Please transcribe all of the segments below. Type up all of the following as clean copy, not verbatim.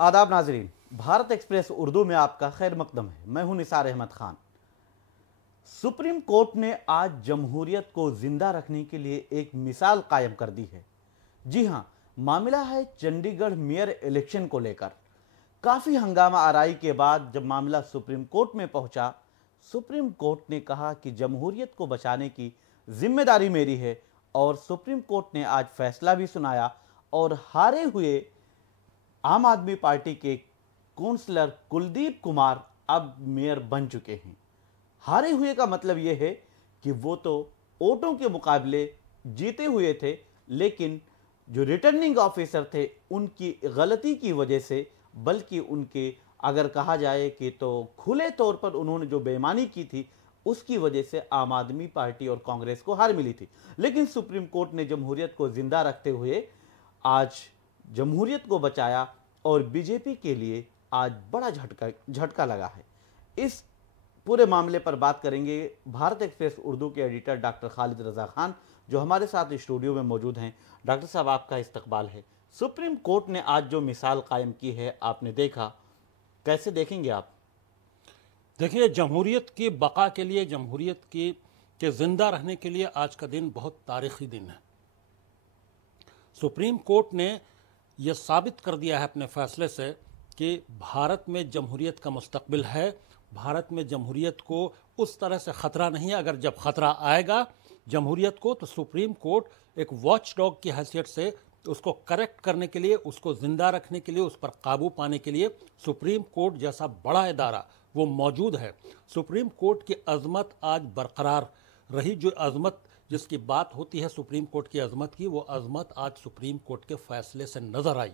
आदाब नाजरीन, भारत एक्सप्रेस उर्दू में आपका खैर मकदम है। मैं हूं निसार अहमद खान। सुप्रीम कोर्ट ने आज जमहूरियत को जिंदा रखने के लिए एक मिसाल कायम कर दी है। जी हां, मामला है चंडीगढ़ मेयर इलेक्शन को लेकर। काफी हंगामा आराई के बाद जब मामला सुप्रीम कोर्ट में पहुंचा, सुप्रीम कोर्ट ने कहा कि जमहूरियत को बचाने की जिम्मेदारी मेरी है और सुप्रीम कोर्ट ने आज फैसला भी सुनाया और हारे हुए आम आदमी पार्टी के काउंसलर कुलदीप कुमार अब मेयर बन चुके हैं। हारे हुए का मतलब यह है कि वो तो वोटों के मुकाबले जीते हुए थे, लेकिन जो रिटर्निंग ऑफिसर थे उनकी गलती की वजह से, बल्कि उनके अगर कहा जाए कि तो खुले तौर पर उन्होंने जो बेईमानी की थी उसकी वजह से आम आदमी पार्टी और कांग्रेस को हार मिली थी। लेकिन सुप्रीम कोर्ट ने जमहूरियत को जिंदा रखते हुए आज जमहूरियत को बचाया और बीजेपी के लिए आज बड़ा झटका लगा है। इस पूरे मामले पर बात करेंगे भारत एक्सप्रेस उर्दू के एडिटर डॉक्टर खालिद रजा खान, जो हमारे साथ स्टूडियो में मौजूद हैं। डॉक्टर साहब, आपका इस्तकबाल है। सुप्रीम कोर्ट ने आज जो मिसाल कायम की है, आपने देखा, कैसे देखेंगे आप? देखिए, जमहूरियत की बका के लिए, जमहूरियत के जिंदा रहने के लिए आज का दिन बहुत तारीखी दिन है। सुप्रीम कोर्ट ने यह साबित कर दिया है अपने फैसले से कि भारत में जमहूरियत का मुस्तकबिल है। भारत में जमहूरियत को उस तरह से ख़तरा नहीं है। अगर जब ख़तरा आएगा जमहूरियत को, तो सुप्रीम कोर्ट एक वॉच डॉग की हैसियत से उसको करेक्ट करने के लिए, उसको ज़िंदा रखने के लिए, उस पर काबू पाने के लिए सुप्रीम कोर्ट जैसा बड़ा इदारा वो मौजूद है। सुप्रीम कोर्ट की अज़मत आज बरकरार रही। जो अज़मत जिसकी बात होती है सुप्रीम कोर्ट की अज़मत की, वो अज़मत आज सुप्रीम कोर्ट के फैसले से नज़र आई,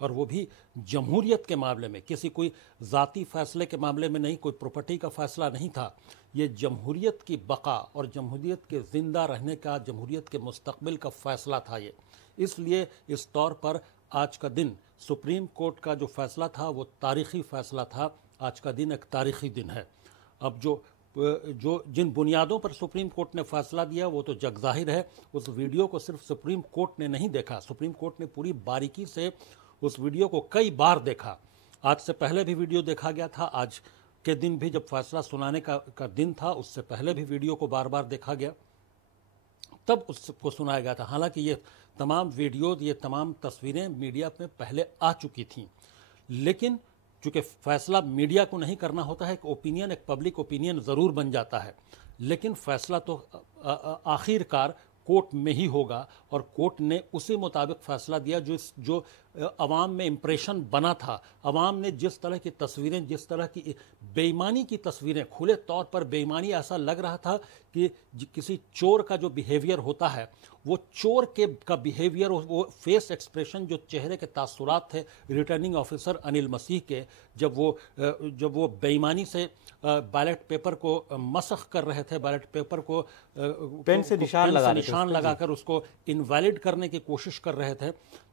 और वो भी जमहूरियत के मामले में। किसी कोई ज़ाती फ़ैसले के मामले में नहीं, कोई प्रॉपर्टी का फ़ैसला नहीं था। ये जमहूरियत की बका और जमहूरियत के ज़िंदा रहने का, जमहूरियत के मुस्तकबिल का फ़ैसला था ये। इसलिए इस तौर पर आज का दिन सुप्रीम कोर्ट का जो फ़ैसला था वो तारीख़ी फ़ैसला था। आज का दिन एक तारीख़ी दिन है। अब जो जिन बुनियादों पर सुप्रीम कोर्ट ने फैसला दिया वो तो जग जाहिर है। उस वीडियो को सिर्फ सुप्रीम कोर्ट ने नहीं देखा, सुप्रीम कोर्ट ने पूरी बारीकी से उस वीडियो को कई बार देखा। आज से पहले भी वीडियो देखा गया था, आज के दिन भी जब फैसला सुनाने का दिन था, उससे पहले भी वीडियो को बार बार देखा गया, तब उसको सुनाया गया था। हालांकि ये तमाम वीडियो, ये तमाम तस्वीरें मीडिया में पहले आ चुकी थीं, लेकिन चूँकि फैसला मीडिया को नहीं करना होता है, एक ओपिनियन, एक पब्लिक ओपिनियन ज़रूर बन जाता है, लेकिन फैसला तो आखिरकार कोर्ट में ही होगा। और कोर्ट ने उसी मुताबिक फ़ैसला दिया जो अवाम में इम्प्रेशन बना था। अवाम ने जिस तरह की तस्वीरें, जिस तरह की बेईमानी की तस्वीरें, खुले तौर पर बेईमानी, ऐसा लग रहा था कि किसी चोर का जो बिहेवियर होता है, वो चोर का बिहेवियर, वो फेस एक्सप्रेशन, जो चेहरे के तासुरात थे रिटर्निंग ऑफिसर अनिल मसीह के, जब वो बेईमानी से बैलेट पेपर को मसख कर रहे थे, बैलेट पेपर को पेन से निशान लगाकर उसको इनवैलिड करने की कोशिश कर रहे थे,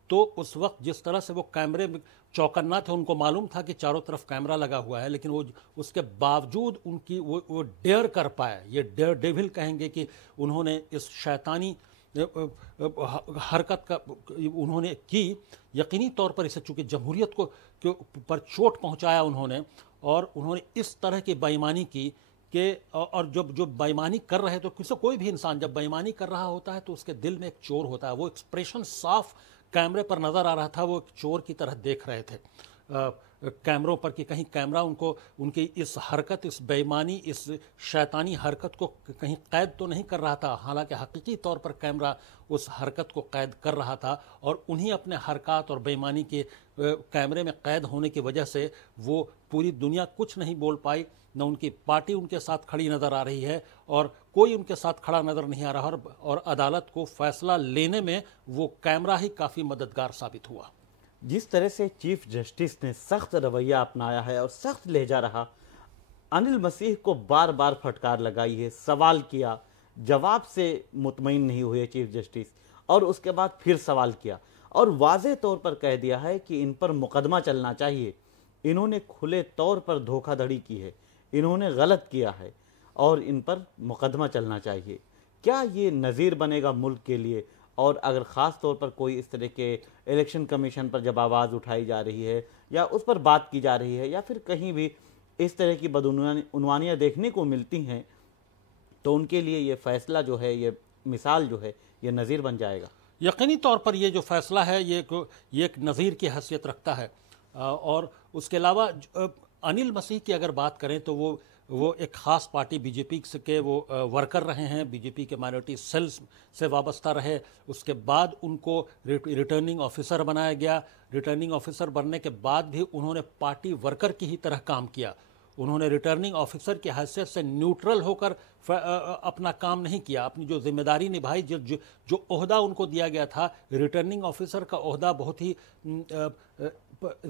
तो उस वक्त जिस तरह से वो कैमरे में चौकन्ना थे, उनको मालूम था कि चारों तरफ कैमरा लगा हुआ है, लेकिन वो उसके बावजूद उनकी वो डेयर कर पाए। ये डेयर डेविल कहेंगे कि उन्होंने इस शैतानी हरकत का उन्होंने की। यकीनी तौर पर इसे, चूँकि जमहूरियत को पर चोट पहुंचाया उन्होंने, और उन्होंने इस तरह की बेईमानी की कि, और जो बेईमानी कर रहे, तो कोई भी इंसान जब बेईमानी कर रहा होता है तो उसके दिल में एक चोर होता है। वो एक्सप्रेशन साफ कैमरे पर नज़र आ रहा था, वो एक चोर की तरह देख रहे थे कैमरों पर कि कहीं कैमरा उनकी इस हरकत, इस बेईमानी, इस शैतानी हरकत को कहीं कैद तो नहीं कर रहा था। हालांकि हकीकी तौर पर कैमरा उस हरकत को कैद कर रहा था, और उन्हीं अपने हरकत और बेईमानी के कैमरे में कैद होने की वजह से वो पूरी दुनिया कुछ नहीं बोल पाई। न उनकी पार्टी उनके साथ खड़ी नज़र आ रही है, और कोई उनके साथ खड़ा नज़र नहीं आ रहा, और अदालत को फैसला लेने में वो कैमरा ही काफ़ी मददगार साबित हुआ। जिस तरह से चीफ जस्टिस ने सख्त रवैया अपनाया है और सख्त लहजा रहा, अनिल मसीह को बार बार फटकार लगाई है, सवाल किया, जवाब से मुतमईन नहीं हुए चीफ जस्टिस, और उसके बाद फिर सवाल किया और वाज़ेह तौर पर कह दिया है कि इन पर मुकदमा चलना चाहिए। इन्होंने खुले तौर पर धोखाधड़ी की है, इन्होंने गलत किया है और इन पर मुकदमा चलना चाहिए। क्या ये नज़ीर बनेगा मुल्क के लिए और अगर ख़ास तौर पर कोई इस तरह के इलेक्शन कमीशन पर जब आवाज़ उठाई जा रही है या उस पर बात की जा रही है या फिर कहीं भी इस तरह की बदउनवानियाँ देखने को मिलती हैं, तो उनके लिए ये फैसला जो है, ये मिसाल जो है, ये नज़ीर बन जाएगा। यकीनी तौर पर ये जो फैसला है ये एक नज़ीर की हैसियत रखता है। और उसके अलावा अनिल मसीह की अगर बात करें तो वो एक ख़ास पार्टी बीजेपी के वो वर्कर रहे हैं, बीजेपी के माइनॉरिटी सेल्स से वाबस्ता रहे। उसके बाद उनको रिटर्निंग ऑफिसर बनाया गया। रिटर्निंग ऑफिसर बनने के बाद भी उन्होंने पार्टी वर्कर की ही तरह काम किया। उन्होंने रिटर्निंग ऑफिसर की हैसियत से न्यूट्रल होकर अपना काम नहीं किया, अपनी जो जिम्मेदारी निभाई, जो ओहदा उनको दिया गया था। रिटर्निंग ऑफिसर का ओहदा बहुत ही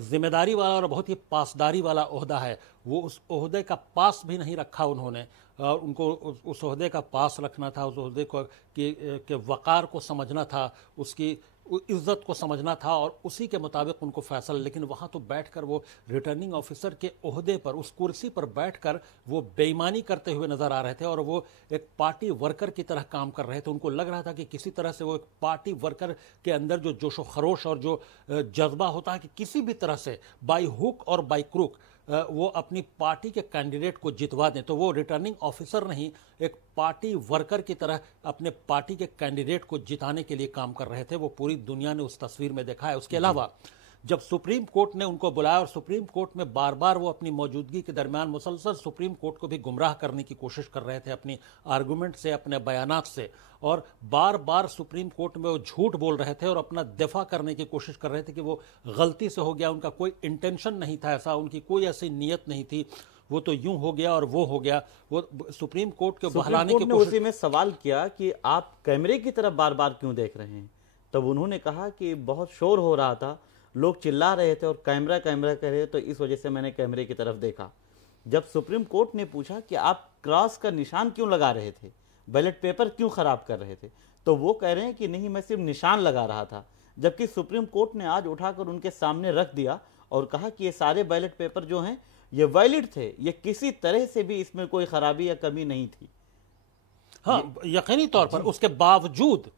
जिम्मेदारी वाला और बहुत ही पासदारी वाला ओहदा है। वो उस ओहदे का पास भी नहीं रखा उन्होंने। उनको उस ओहदे का पास रखना था, उस ओहदे को के वक़ार को समझना था, उसकी इज्जत को समझना था और उसी के मुताबिक उनको फैसला। लेकिन वहाँ तो बैठकर वो रिटर्निंग ऑफिसर के ओहदे पर, उस कुर्सी पर बैठकर वो बेईमानी करते हुए नज़र आ रहे थे और वो एक पार्टी वर्कर की तरह काम कर रहे थे। उनको लग रहा था कि किसी तरह से वो एक पार्टी वर्कर के अंदर जो जोशो खरोश और जो जज्बा होता है कि किसी भी तरह से बाई हुक और बाई क्रूक वो अपनी पार्टी के कैंडिडेट को जितवा दें। तो वो रिटर्निंग ऑफिसर नहीं, एक पार्टी वर्कर की तरह अपने पार्टी के कैंडिडेट को जिताने के लिए काम कर रहे थे। वो पूरी दुनिया ने उस तस्वीर में देखा है। उसके अलावा जब सुप्रीम कोर्ट ने उनको बुलाया और सुप्रीम कोर्ट में बार बार वो अपनी मौजूदगी के दरमियान मुसलसल सुप्रीम कोर्ट को भी गुमराह करने की कोशिश कर रहे थे अपनी आर्गूमेंट से, अपने बयानात से, और बार बार सुप्रीम कोर्ट में वो झूठ बोल रहे थे और अपना दिफा करने की कोशिश कर रहे थे कि वो गलती से हो गया, उनका कोई इंटेंशन नहीं था ऐसा, उनकी कोई ऐसी नीयत नहीं थी, वो तो यूं हो गया और वो हो गया। वो सुप्रीम कोर्ट के बहलाने की कोशिश। उसी में सवाल किया कि आप कैमरे की तरफ बार बार क्यों देख रहे हैं? तब उन्होंने कहा कि बहुत शोर हो रहा था, लोग चिल्ला रहे थे और कैमरा कैमरा कह रहे, तो इस वजह से मैंने कैमरे की तरफ देखा। जब सुप्रीम कोर्ट ने पूछा कि आप क्रॉस का निशान क्यों लगा रहे थे, बैलेट पेपर क्यों खराब कर रहे थे, तो वो कह रहे हैं कि नहीं, मैं सिर्फ निशान लगा रहा था। जबकि सुप्रीम कोर्ट ने आज उठाकर उनके सामने रख दिया और कहा कि ये सारे बैलेट पेपर जो हैं ये वैलिड थे, ये किसी तरह से भी इसमें कोई खराबी या कमी नहीं थी। हाँ, यकीनी तौर पर उसके बावजूद,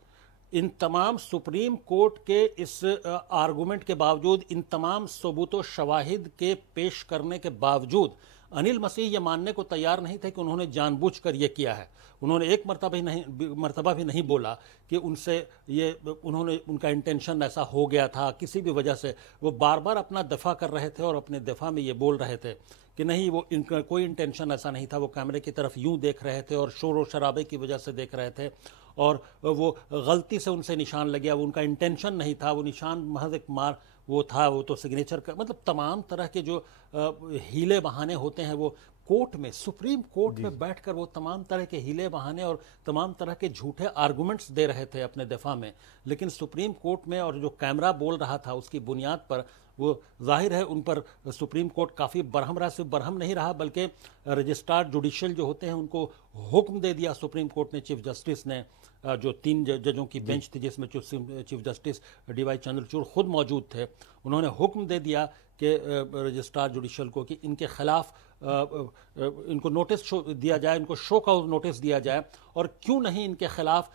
इन तमाम सुप्रीम कोर्ट के इस आर्गूमेंट के बावजूद, इन तमाम सबूत व शवाहिद के पेश करने के बावजूद अनिल मसीह ये मानने को तैयार नहीं थे कि उन्होंने जानबूझकर ये किया है। उन्होंने एक मर्तबा भी नहीं बोला कि उनका इंटेंशन ऐसा हो गया था किसी भी वजह से। वो बार बार अपना दफा कर रहे थे और अपने दफा में ये बोल रहे थे कि नहीं, वो इनका कोई इंटेंशन ऐसा नहीं था, वो कैमरे की तरफ यूं देख रहे थे और शोर और शराबे की वजह से देख रहे थे और वो गलती से उनसे निशान लग गया, वो उनका इंटेंशन नहीं था, वो निशान महज एक मार वो था, वो तो सिग्नेचर का, मतलब तमाम तरह के जो हीले बहाने होते हैं वो कोर्ट में, सुप्रीम कोर्ट में बैठकर वो तमाम तरह के हीले बहाने और तमाम तरह के झूठे आर्गुमेंट्स दे रहे थे अपने दिफा में। लेकिन सुप्रीम कोर्ट में और जो कैमरा बोल रहा था उसकी बुनियाद पर वो जाहिर है उन पर सुप्रीम कोर्ट काफ़ी बरहम रहा। सिर्फ बरहम नहीं रहा बल्कि रजिस्ट्रार जुडिशियल जो होते हैं उनको हुक्म दे दिया सुप्रीम कोर्ट ने, चीफ जस्टिस ने, जो 3 जजों की बेंच थी जिसमें चीफ जस्टिस डीवाई चंद्रचूड़ खुद मौजूद थे, उन्होंने हुक्म दे दिया कि रजिस्ट्रार जुडिशियल को कि इनके खिलाफ इनको नोटिस दिया जाए, इनको शो कॉज नोटिस दिया जाए और क्यों नहीं इनके खिलाफ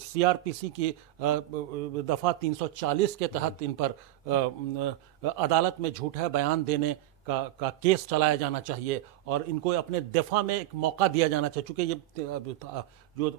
सीआरपीसी की दफ़ा 340 के तहत इन पर अदालत में झूठा बयान देने का केस चलाया जाना चाहिए और इनको अपने दफ़ा में एक मौका दिया जाना चाहिए। चूँकि ये जो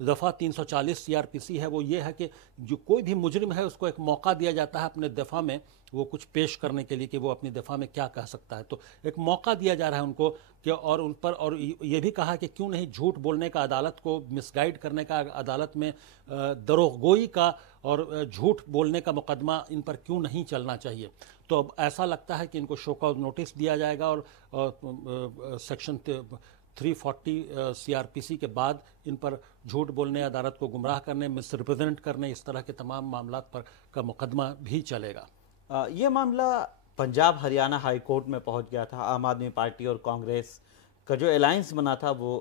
दफ़ा 340 सीआरपीसी है वो ये है कि जो कोई भी मुजरिम है उसको एक मौका दिया जाता है अपने दफ़ा में वो कुछ पेश करने के लिए कि वो अपनी दफ़ा में क्या कह सकता है, तो एक मौका दिया जा रहा है उनको कि और उन पर, और ये भी कहा कि क्यों नहीं झूठ बोलने का, अदालत को मिसगाइड करने का, अदालत में दरोगोई का और झूठ बोलने का मुकदमा इन पर क्यों नहीं चलना चाहिए। तो अब ऐसा लगता है कि इनको शो कॉज नोटिस दिया जाएगा और सेक्शन 340 सीआरपीसी के बाद इन पर झूठ बोलने, अदालत को गुमराह करने, मिसरिप्रेजेंट करने, इस तरह के तमाम मामलात पर का मुकदमा भी चलेगा। ये मामला पंजाब हरियाणा हाई कोर्ट में पहुंच गया था। आम आदमी पार्टी और कांग्रेस का जो अलायंस बना था वो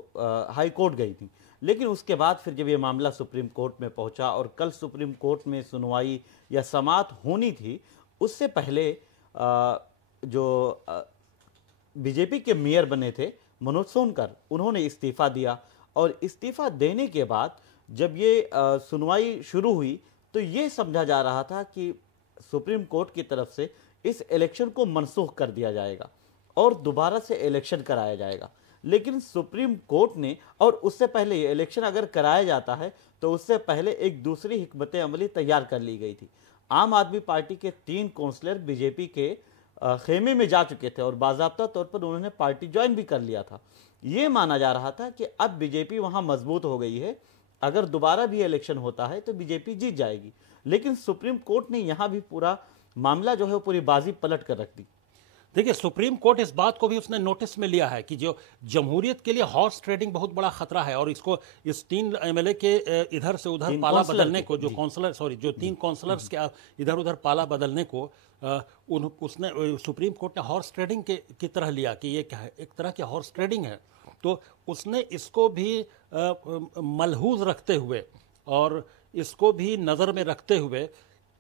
हाई कोर्ट गई थी, लेकिन उसके बाद फिर जब ये मामला सुप्रीम कोर्ट में पहुंचा और कल सुप्रीम कोर्ट में सुनवाई या समाअत होनी थी, उससे पहले जो बीजेपी के मेयर बने थे मनोज सोनकर, उन्होंने इस्तीफ़ा दिया और इस्तीफ़ा देने के बाद जब ये सुनवाई शुरू हुई तो ये समझा जा रहा था कि सुप्रीम कोर्ट की तरफ से इस इलेक्शन को मनसूख कर दिया जाएगा और दोबारा से इलेक्शन कराया जाएगा। लेकिन सुप्रीम कोर्ट ने, और उससे पहले ये इलेक्शन अगर कराया जाता है तो उससे पहले एक दूसरी हिकमत अमली तैयार कर ली गई थी। आम आदमी पार्टी के 3 काउंसलर बीजेपी के खेमे में जा चुके थे और बाकायदा तौर पर उन्होंने पार्टी ज्वाइन भी कर लिया था। ये माना जा रहा था कि अब बीजेपी वहां मजबूत हो गई है, अगर दोबारा भी इलेक्शन होता है तो बीजेपी जीत जाएगी। लेकिन सुप्रीम कोर्ट ने यहां भी पूरा मामला जो है पूरी बाजी पलट कर रख दी। देखिए, सुप्रीम कोर्ट इस बात को भी उसने नोटिस में लिया है कि जो जमहूरियत के लिए हॉर्स ट्रेडिंग बहुत बड़ा खतरा है, और इसको इस 3 एमएलए के इधर से उधर पाला बदलने को, जो काउंसलर जो 3 काउंसलर्स के इधर उधर पाला बदलने को उसने सुप्रीम कोर्ट ने हॉर्स ट्रेडिंग की तरह लिया कि ये क्या है, एक तरह की हॉर्स ट्रेडिंग है। तो उसने इसको भी मलहूज रखते हुए और इसको भी नज़र में रखते हुए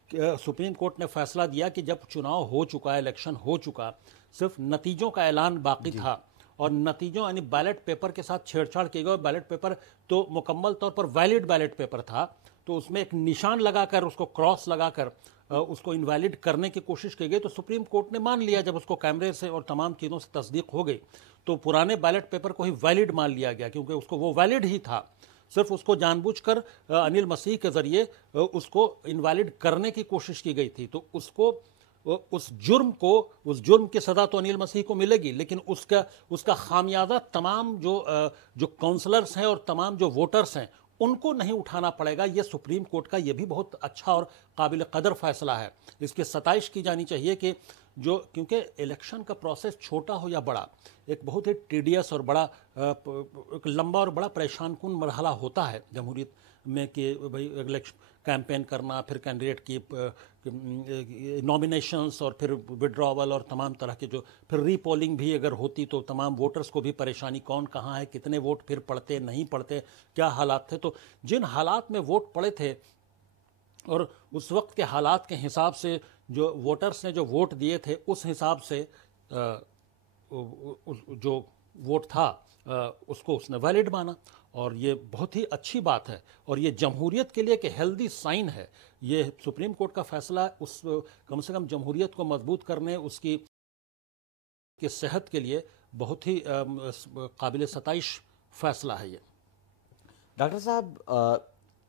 सुप्रीम कोर्ट ने फैसला दिया कि जब चुनाव हो चुका है, इलेक्शन हो चुका, सिर्फ नतीजों का ऐलान बाकी था, और नतीजों यानी बैलेट पेपर के साथ छेड़छाड़ की गई। बैलेट पेपर तो मुकम्मल तौर पर वैलिड बैलेट पेपर था, तो उसमें एक निशान लगाकर, उसको क्रॉस लगाकर उसको इनवैलिड करने की कोशिश की गई। तो सुप्रीम कोर्ट ने मान लिया, जब उसको कैमरे से और तमाम चीज़ों से तस्दीक हो गई तो पुराने बैलेट पेपर को ही वैलिड मान लिया गया, क्योंकि उसको वो वैलिड ही था। सिर्फ उसको जानबूझकर अनिल मसीह के जरिए उसको इनवैलिड करने की कोशिश की गई थी। तो उसको उस जुर्म की सज़ा तो अनिल मसीह को मिलेगी, लेकिन उसका खामियाजा तमाम जो काउंसलर्स हैं और तमाम जो वोटर्स हैं उनको नहीं उठाना पड़ेगा। ये सुप्रीम कोर्ट का ये भी बहुत अच्छा और काबिल कदर फैसला है। इसकी सताइश की जानी चाहिए कि क्योंकि इलेक्शन का प्रोसेस छोटा हो या बड़ा, एक बहुत ही टीडियस और बड़ा एक लंबा और बड़ा परेशान कुन मरहला होता है जमहूरियत में कि भाई इलेक्शन कैंपेन करना, फिर कैंडिडेट की नॉमिनेशंस और फिर विड्रॉवल और तमाम तरह के जो फिर रीपोलिंग भी अगर होती तो तमाम वोटर्स को भी परेशानी, कौन कहाँ है, कितने वोट फिर पड़ते नहीं पड़ते, क्या हालात थे। तो जिन हालात में वोट पड़े थे और उस वक्त के हालात के हिसाब से जो वोटर्स ने जो वोट दिए थे उस हिसाब से जो वोट था उसको उसने वैलिड माना, और ये बहुत ही अच्छी बात है और ये जमहूरियत के लिए एक हेल्दी साइन है। ये सुप्रीम कोर्ट का फैसला उस कम से कम जमहूरियत को मजबूत करने, उसकी सेहत के लिए बहुत ही काबिल सताइश फैसला है ये। डॉक्टर साहब,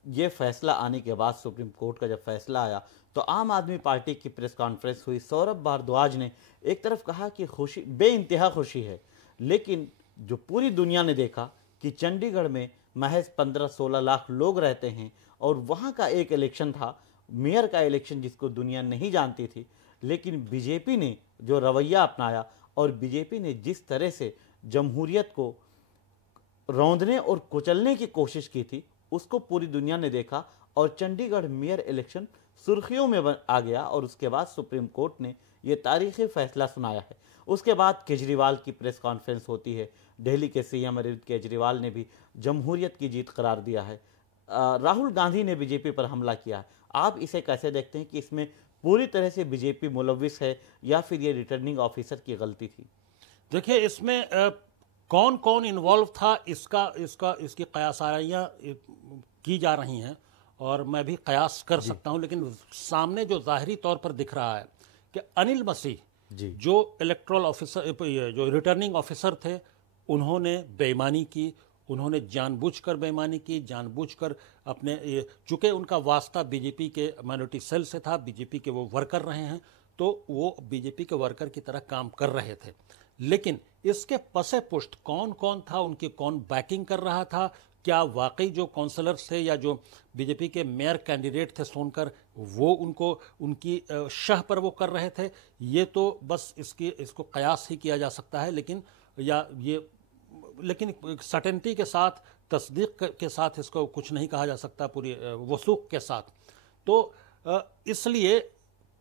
ये फैसला आने के बाद, सुप्रीम कोर्ट का जब फैसला आया तो आम आदमी पार्टी की प्रेस कॉन्फ्रेंस हुई। सौरभ भारद्वाज ने एक तरफ कहा कि खुशी, बेइंतहा खुशी है, लेकिन जो पूरी दुनिया ने देखा कि चंडीगढ़ में महज 15-16 लाख लोग रहते हैं और वहाँ का एक इलेक्शन था, मेयर का इलेक्शन, जिसको दुनिया नहीं जानती थी, लेकिन बीजेपी ने जो रवैया अपनाया और बीजेपी ने जिस तरह से जमहूरियत को रौंदने और कुचलने की कोशिश की थी, उसको पूरी दुनिया ने देखा और चंडीगढ़ मेयर इलेक्शन सुर्खियों में आ गया। और उसके बाद सुप्रीम कोर्ट ने यह तारीखी फैसला सुनाया है। उसके बाद केजरीवाल की प्रेस कॉन्फ्रेंस होती है। दिल्ली के सीएम अरविंद केजरीवाल ने भी जमहूरियत की जीत करार दिया है। राहुल गांधी ने बीजेपी पर हमला किया है। आप इसे कैसे देखते हैं कि इसमें पूरी तरह से बीजेपी मुलविस है या फिर ये रिटर्निंग ऑफिसर की गलती थी? देखिए, इसमें कौन कौन इन्वॉल्व था इसकी कयासारियाँ की जा रही हैं और मैं भी कयास कर सकता हूं, लेकिन सामने जो ज़ाहरी तौर पर दिख रहा है कि अनिल मसीह जो इलेक्टोरल ऑफिसर, जो रिटर्निंग ऑफिसर थे, उन्होंने बेईमानी की, उन्होंने जानबूझकर बेईमानी की, जानबूझकर अपने, चूँकि उनका वास्ता बीजेपी के माइनॉरिटी सेल से था, बीजेपी के वो वर्कर रहे हैं, तो वो बीजेपी के वर्कर की तरह काम कर रहे थे। लेकिन इसके पसे पुष्ट कौन कौन था, उनकी कौन बैकिंग कर रहा था, क्या वाकई जो काउंसलर्स थे या जो बीजेपी के मेयर कैंडिडेट थे सोनकर, वो उनकी शह पर वो कर रहे थे, ये तो बस इसको कयास ही किया जा सकता है। लेकिन सर्टेनिटी के साथ, तस्दीक के साथ इसको कुछ नहीं कहा जा सकता पूरी वसूख के साथ। तो इसलिए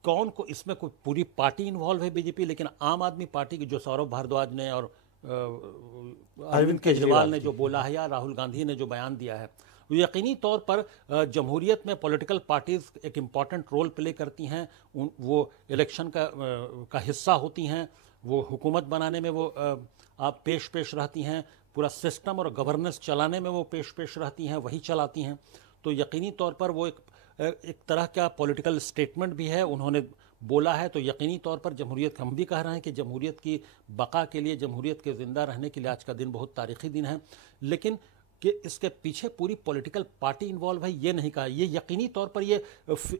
कौन को इसमें कोई पूरी पार्टी इन्वॉल्व है बीजेपी, लेकिन आम आदमी पार्टी की जो सौरभ भारद्वाज ने और अरविंद केजरीवाल ने जो बोला है या राहुल गांधी ने जो बयान दिया है, वो यकीनी तौर पर जमहूरियत में पॉलिटिकल पार्टीज एक इम्पॉर्टेंट रोल प्ले करती हैं, वो इलेक्शन का हिस्सा होती हैं। वो हुकूमत बनाने में वो आप पेश रहती हैं, पूरा सिस्टम और गवर्नेंस चलाने में वो पेश रहती हैं, वही चलाती हैं। तो यकीनी तौर पर वो एक तरह का पॉलिटिकल स्टेटमेंट भी है, उन्होंने बोला है। तो यकीनी तौर पर जमहूरियत, हम भी कह रहे हैं कि जमहूरियत की बका के लिए, जमहूरियत के ज़िंदा रहने के लिए आज का दिन बहुत तारीख़ी दिन है। लेकिन कि इसके पीछे पूरी पॉलिटिकल पार्टी इन्वॉल्व है, ये नहीं कहा। ये यकीनी तौर पर ये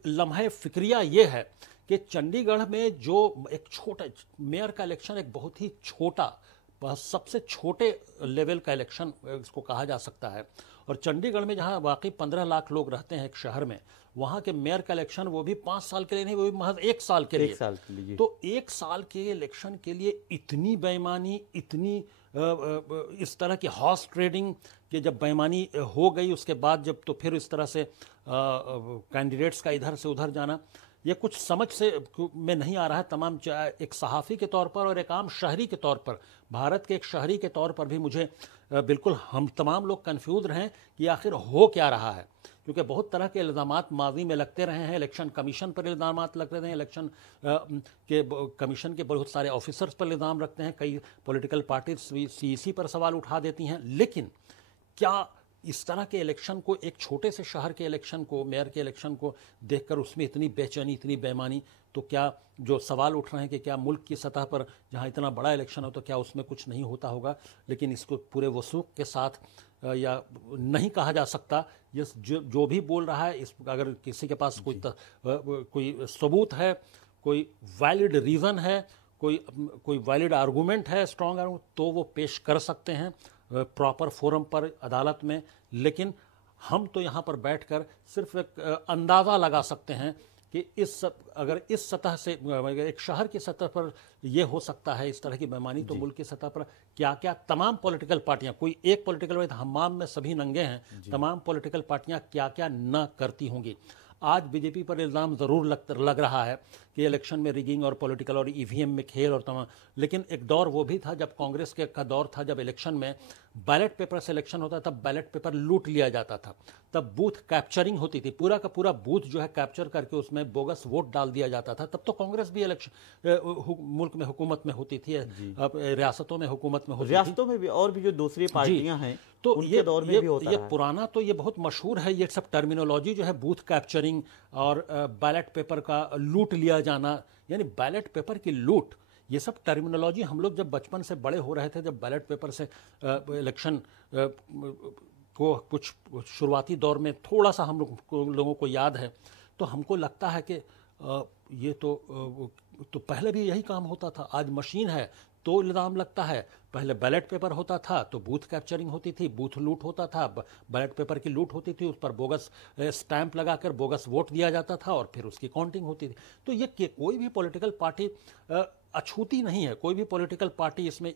लम्हा फ़िक्रिया ये है कि चंडीगढ़ में जो एक छोटा मेयर का इलेक्शन, एक बहुत ही छोटा, सबसे छोटे लेवल का इलेक्शन इसको कहा जा सकता है। और चंडीगढ़ में जहाँ वाकई 15 लाख लोग रहते हैं एक शहर में, वहाँ के मेयर का इलेक्शन वो भी 5 साल के लिए नहीं, वो भी महज 1 साल के लिए। 1 साल के लिए। तो 1 साल के इलेक्शन के लिए इतनी बेईमानी, इतनी इस तरह की हॉर्स ट्रेडिंग, कि जब बेईमानी हो गई उसके बाद जब, तो फिर इस तरह से कैंडिडेट्स का इधर से उधर जाना, ये कुछ समझ से में नहीं आ रहा है। तमाम, एक सहाफ़ी के तौर पर और एक आम शहरी के तौर पर, भारत के एक शहरी के तौर पर भी मुझे बिल्कुल, हम तमाम लोग कंफ्यूज रहे कि आखिर हो क्या रहा है। क्योंकि बहुत तरह के इल्ज़ामात माजी में लगते रहे हैं, इलेक्शन कमीशन पर इल्ज़ामात लगते रहे हैं, इलेक्शन के कमीशन के बहुत सारे ऑफिसर्स पर इल्ज़ाम रखते हैं, कई पॉलिटिकल पार्टीज CEC पर सवाल उठा देती हैं। लेकिन क्या इस तरह के इलेक्शन को, एक छोटे से शहर के इलेक्शन को, मेयर के इलेक्शन को देखकर उसमें इतनी बेचैनी, इतनी बेईमानी, तो क्या जो सवाल उठ रहे हैं कि क्या मुल्क की सतह पर जहां इतना बड़ा इलेक्शन हो तो क्या उसमें कुछ नहीं होता होगा? लेकिन इसको पूरे वसूख के साथ या नहीं कहा जा सकता। ये जो भी बोल रहा है, इस अगर किसी के पास कोई सबूत है, कोई वैलिड रीज़न है, कोई वैलिड आर्गूमेंट है, स्ट्रॉन्ग आर्गूमेंट, तो वो पेश कर सकते हैं प्रॉपर फोरम पर, अदालत में। लेकिन हम तो यहाँ पर बैठकर सिर्फ एक अंदाज़ा लगा सकते हैं कि अगर इस सतह से, एक शहर की सतह पर ये हो सकता है इस तरह की बेईमानी, तो मुल्क की सतह पर क्या क्या तमाम पॉलिटिकल पार्टियां, कोई एक पॉलिटिकल पार्टी, हमाम में सभी नंगे हैं, तमाम पॉलिटिकल पार्टियां क्या क्या न करती होंगी। आज बीजेपी पर इल्ज़ाम ज़रूर लग रहा है कि इलेक्शन में रिगिंग और पॉलिटिकल और EVM में खेल और तमाम, लेकिन एक दौर वो भी था जब कांग्रेस का दौर था, जब इलेक्शन में बैलेट पेपर से इलेक्शन होता, तब बैलेट पेपर लूट लिया जाता था, तब बूथ कैप्चरिंग होती थी, पूरा का पूरा बूथ जो है कैप्चर करके उसमें बोगस वोट डाल दिया जाता था। तब तो कांग्रेस भी इलेक्शन मुल्क में हुकूमत में होती थी, रियासतों में हुकूमत में होती थी, रियासतों में भी, और भी जो दूसरी पार्टियां हैं तो उनके दौर में भी होता ये है। पुराना, तो ये बहुत मशहूर है, ये सब टर्मिनोलॉजी जो है, बूथ कैप्चरिंग और बैलेट पेपर का लूट लिया जाना, यानी बैलेट पेपर की लूट, ये सब टर्मिनोलॉजी हम लोग जब बचपन से बड़े हो रहे थे, जब बैलेट पेपर से इलेक्शन को कुछ शुरुआती दौर में थोड़ा सा हम लोगों को याद है, तो हमको लगता है कि ये तो पहले भी यही काम होता था। आज मशीन है तो इल्ज़ाम लगता है, पहले बैलेट पेपर होता था तो बूथ कैप्चरिंग होती थी, बूथ लूट होता था, बैलेट पेपर की लूट होती थी, उस पर बोगस स्टैंप लगाकर बोगस वोट दिया जाता था और फिर उसकी काउंटिंग होती थी। तो ये कोई भी पॉलिटिकल पार्टी अछूती नहीं है, कोई भी पॉलिटिकल पार्टी इसमें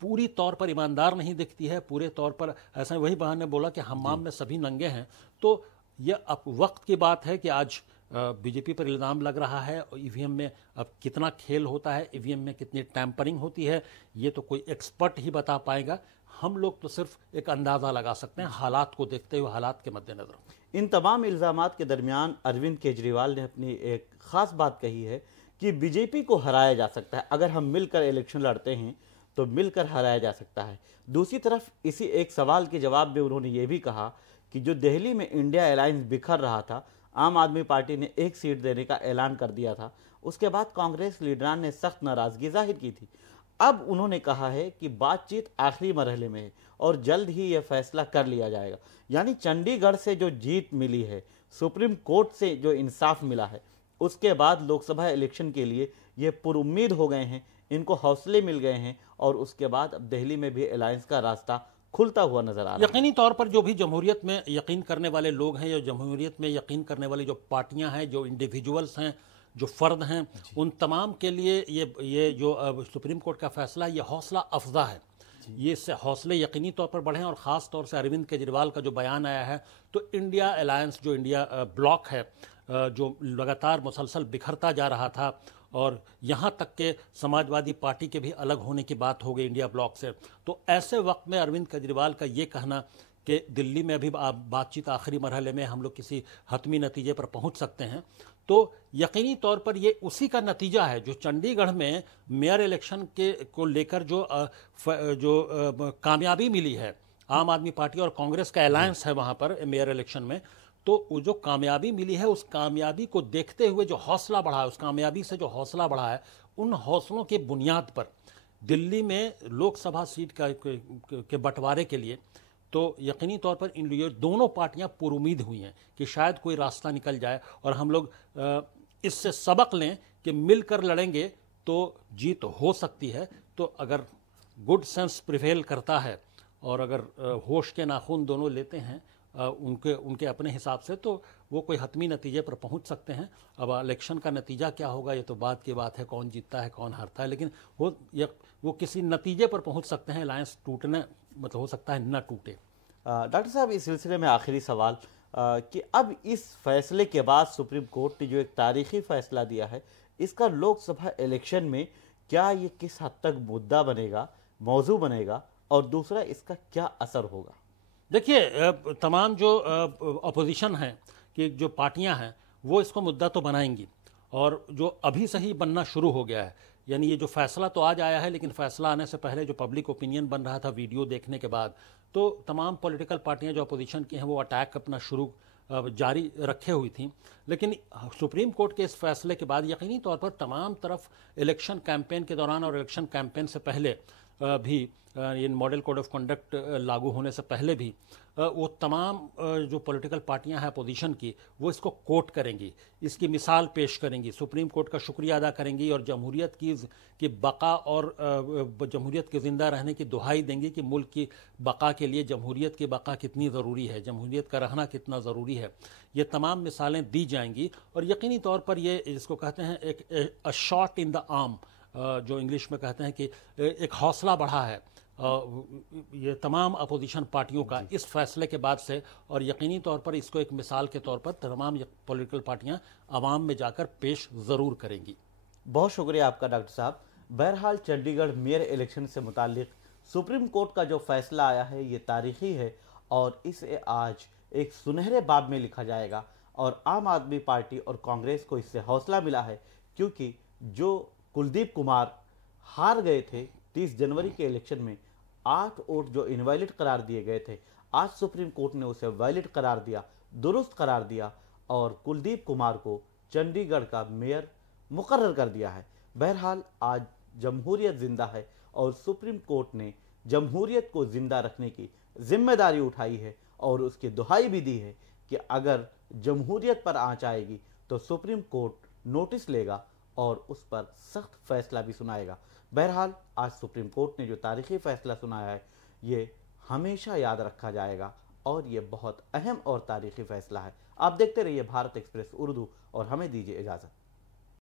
पूरी तौर पर ईमानदार नहीं दिखती है, पूरे तौर पर ऐसा। वही बहन ने बोला कि हमाम में सभी नंगे हैं, तो यह अब वक्त की बात है कि आज बीजेपी पर इल्ज़ाम लग रहा है। EVM में अब कितना खेल होता है, EVM में कितनी टैंपरिंग होती है, ये तो कोई एक्सपर्ट ही बता पाएगा। हम लोग तो सिर्फ एक अंदाज़ा लगा सकते हैं हालात को देखते हुए, हालात के मद्देनज़र। इन तमाम इल्ज़ामात के दरमियान अरविंद केजरीवाल ने अपनी एक ख़ास बात कही है कि बीजेपी को हराया जा सकता है, अगर हम मिलकर इलेक्शन लड़ते हैं तो मिलकर हराया जा सकता है। दूसरी तरफ इसी एक सवाल के जवाब में उन्होंने ये भी कहा कि जो दिल्ली में इंडिया अलायंस बिखर रहा था, आम आदमी पार्टी ने 1 सीट देने का ऐलान कर दिया था, उसके बाद कांग्रेस लीडरान ने सख्त नाराजगी जाहिर की थी। अब उन्होंने कहा है कि बातचीत आखिरी मरहले में है और जल्द ही यह फैसला कर लिया जाएगा। यानी चंडीगढ़ से जो जीत मिली है, सुप्रीम कोर्ट से जो इंसाफ मिला है, उसके बाद लोकसभा इलेक्शन के लिए ये पुरुम्मीद हो गए हैं, इनको हौसले मिल गए हैं और उसके बाद अब दिल्ली में भी अलायंस का रास्ता खुलता हुआ नजर आ रहा है। यकीनी तौर पर जो भी जमहूरियत में यकीन करने वाले लोग हैं, या जमहूरियत में यकीन करने वाली जो पार्टियां हैं, जो इंडिविजुअल्स हैं, जो फ़र्द हैं, उन तमाम के लिए ये जो सुप्रीम कोर्ट का फैसला, ये हौसला अफजा है। ये इससे हौसले यकीनी तौर पर बढ़े। और ख़ास तौर से अरविंद केजरीवाल का जो बयान आया है, तो इंडिया अलायंस, जो इंडिया ब्लॉक है, जो लगातार मुसलसल बिखरता जा रहा था, और यहाँ तक के समाजवादी पार्टी के भी अलग होने की बात हो गई इंडिया ब्लॉक से, तो ऐसे वक्त में अरविंद केजरीवाल का ये कहना कि दिल्ली में अभी बातचीत आखिरी मरहले में हम लोग किसी हतमी नतीजे पर पहुंच सकते हैं, तो यकीनी तौर पर ये उसी का नतीजा है जो चंडीगढ़ में मेयर इलेक्शन के को लेकर जो कामयाबी मिली है आम आदमी पार्टी और कांग्रेस का अलायंस है वहां पर मेयर इलेक्शन में। तो वो जो कामयाबी मिली है उस कामयाबी को देखते हुए जो हौसला बढ़ा है, उस कामयाबी से जो हौसला बढ़ा है, उन हौसलों के बुनियाद पर दिल्ली में लोकसभा सीट के बंटवारे के लिए तो यकीनी तौर पर इन ये दोनों पार्टियां पुरुमीद हुई हैं कि शायद कोई रास्ता निकल जाए और हम लोग इससे सबक लें कि मिलकर लड़ेंगे तो जीत हो सकती है। तो अगर गुड सेंस प्रिवेल करता है और अगर होश के नाखून दोनों लेते हैं उनके अपने हिसाब से, तो वो कोई हतमी नतीजे पर पहुंच सकते हैं। अब इलेक्शन का नतीजा क्या होगा ये तो बात की बात है, कौन जीतता है कौन हारता है, लेकिन वो किसी नतीजे पर पहुंच सकते हैं। अलायंस टूटने मतलब हो सकता है न टूटे। डॉक्टर साहब, इस सिलसिले में आखिरी सवाल कि अब इस फैसले के बाद सुप्रीम कोर्ट ने जो एक तारीखी फैसला दिया है, इसका लोकसभा इलेक्शन में क्या ये किस हद तक मुद्दा बनेगा, मौजू बनेगा, और दूसरा इसका क्या असर होगा? देखिए, तमाम जो अपोजिशन हैं कि जो पार्टियां हैं वो इसको मुद्दा तो बनाएंगी, और जो अभी से ही बनना शुरू हो गया है, यानी ये जो फैसला तो आज आया है लेकिन फैसला आने से पहले जो पब्लिक ओपिनियन बन रहा था वीडियो देखने के बाद, तो तमाम पॉलिटिकल पार्टियां जो अपोजिशन की हैं वो अटैक अपना शुरू जारी रखे हुई थी। लेकिन सुप्रीम कोर्ट के इस फैसले के बाद यकीनी तौर पर तमाम तरफ इलेक्शन कैंपेन के दौरान और इलेक्शन कैंपेन से पहले भी ये मॉडल कोड ऑफ कंडक्ट लागू होने से पहले भी वो तमाम जो पॉलिटिकल पार्टियां हैं अपोजिशन की, वो इसको कोट करेंगी, इसकी मिसाल पेश करेंगी, सुप्रीम कोर्ट का शुक्रिया अदा करेंगी और जमहूरियत की बका और जमहूरियत के ज़िंदा रहने की दुहाई देंगी कि मुल्क की बका के लिए जमहूरियत की बका कितनी ज़रूरी है, जमहूरियत का रहना कितना ज़रूरी है। ये तमाम मिसालें दी जाएंगी और यकीनी तौर पर ये जिसको कहते हैं एक शॉट इन द आर्म, जो इंग्लिश में कहते हैं कि एक हौसला बढ़ा है ये तमाम अपोजिशन पार्टियों का इस फैसले के बाद से, और यकीनी तौर पर इसको एक मिसाल के तौर पर तमाम पॉलिटिकल पार्टियां आवाम में जाकर पेश ज़रूर करेंगी। बहुत शुक्रिया आपका डॉक्टर साहब। बहरहाल चंडीगढ़ मेयर इलेक्शन से मुतालिक सुप्रीम कोर्ट का जो फैसला आया है ये तारीखी है और इसे आज एक सुनहरे बाब में लिखा जाएगा, और आम आदमी पार्टी और कांग्रेस को इससे हौसला मिला है, क्योंकि जो कुलदीप कुमार हार गए थे 30 जनवरी के इलेक्शन में, 8 वोट जो इनवैलिड करार दिए गए थे, आज सुप्रीम कोर्ट ने उसे वैलिड करार दिया, दुरुस्त करार दिया और कुलदीप कुमार को चंडीगढ़ का मेयर मुकर्रर कर दिया है। बहरहाल आज जमहूरियत जिंदा है और सुप्रीम कोर्ट ने जमहूरियत को जिंदा रखने की जिम्मेदारी उठाई है और उसकी दुहाई भी दी है कि अगर जमहूरियत पर आंच आएगी तो सुप्रीम कोर्ट नोटिस लेगा और उस पर सख्त फैसला भी सुनाएगा। बहरहाल आज सुप्रीम कोर्ट ने जो तारीखी फैसला सुनाया है ये हमेशा याद रखा जाएगा और ये बहुत अहम और तारीखी फैसला है। आप देखते रहिए भारत एक्सप्रेस उर्दू और हमें दीजिए इजाज़त।